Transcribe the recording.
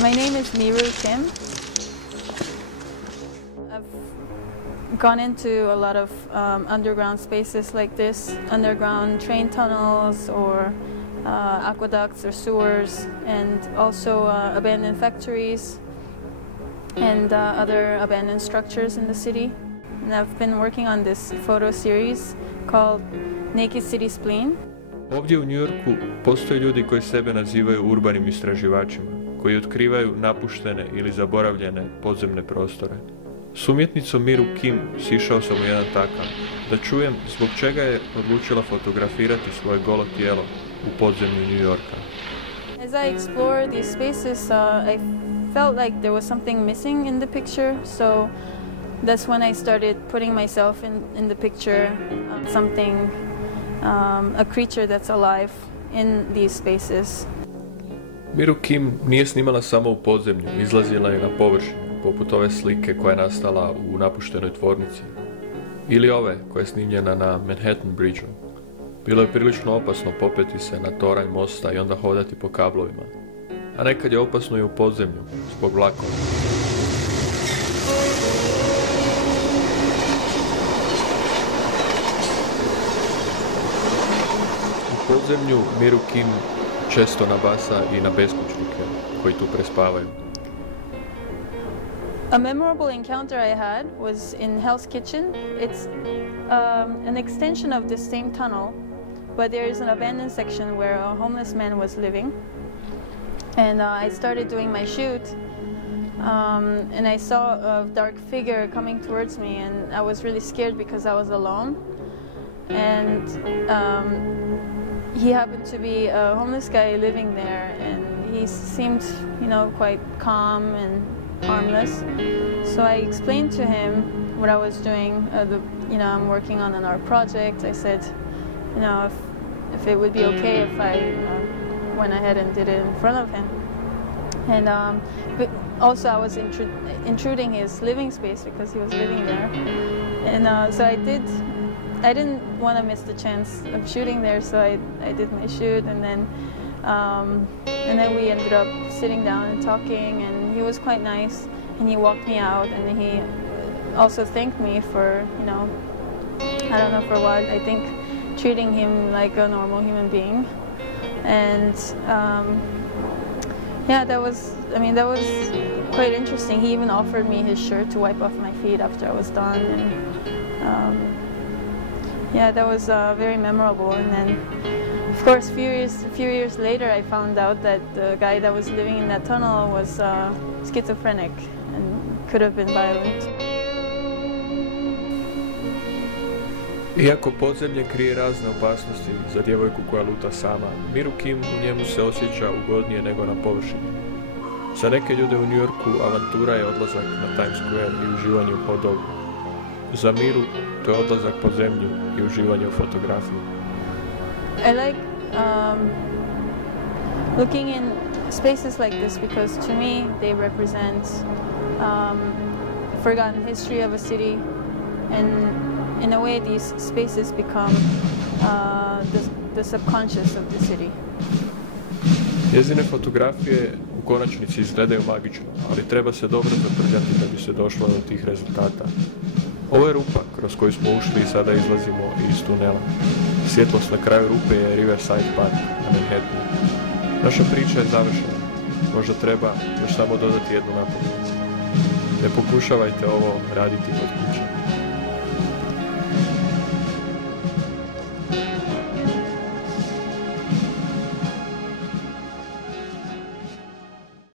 My name is Miru Kim. I've gone into a lot of underground spaces like this, underground train tunnels or aqueducts or sewers, and also abandoned factories and other abandoned structures in the city. And I've been working on this photo series called Naked City Spleen. Ovdje u New Yorku postoje ljudi koji sebe nazivaju urbanim istraživačima, koji otkrivaju napuštene ili zaboravljene podzemne prostore. S umjetnicom Miru Kim sišao sam u jedan takav, da čujem zbog čega je odlučila fotografirati svoje golo tijelo u podzemlju New Yorka. As I explored these spaces, I felt like there was something missing in the picture, so that's when I started putting myself in the picture, a creature that's alive in these spaces. Miru Kim nije snimala samo u podzemlju, izlazila je na površinu, poput ove slike koja je nastala u napuštenoj tvornici. Ili ove koja je snimljena na Manhattan Bridgeu. Bilo je prilično opasno popeti se na toranj mosta i onda hodati po kablovima. A nekad je opasno i u podzemlju, zbog vlakova. U podzemlju Miru Kim često nabasa i na beskućnike koji tu prespavaju. A memorable encounter I had was in Hell's Kitchen. It's an extension of this same tunnel, but there is an abandoned section where a homeless man was living. And I started doing my shoot, and I saw a dark figure coming towards me, and I was really scared because I was alone. And he happened to be a homeless guy living there, and he seemed, quite calm and harmless. So I explained to him what I was doing. I'm working on an art project. I said, if it would be okay if I went ahead and did it in front of him. And but also I was intruding his living space because he was living there. And so I didn't want to miss the chance of shooting there, so I did my shoot, and then we ended up sitting down and talking, and he was quite nice, and he walked me out, and he also thanked me for, I don't know for what, I think treating him like a normal human being. And that was quite interesting. He even offered me his shirt to wipe off my feet after I was done, and that was very memorable. And then, of course, a few years later, I found out that the guy that was living in that tunnel was schizophrenic and could have been violent. Iako podzemlje krije razne opasnosti za djevojku koja luta sama, Miru Kim u njemu se osjeća ugodnije nego na površini. Za neke ljude u New Yorku avantura je odlazak na Times Square i uživanje u hot dogu. Za Miru to je odlazak po zemlju i uživanje u fotografiji. I like looking in spaces like this because to me they represent forgotten history of a city, and in a way these spaces become the subconscious of the city. Njezine fotografije u konačnici izgledaju magično, ali treba se dobro zaprljati da bi se došlo do tih rezultata. Ovo je rupa kroz koju smo ušli i sada izlazimo iz tunela. Svjetlost na kraju rupe je Riverside Park na Manhattanu. Naša priča je završena. Možda treba još samo dodati jednu napomenu. Ne pokušavajte ovo raditi kod kuće.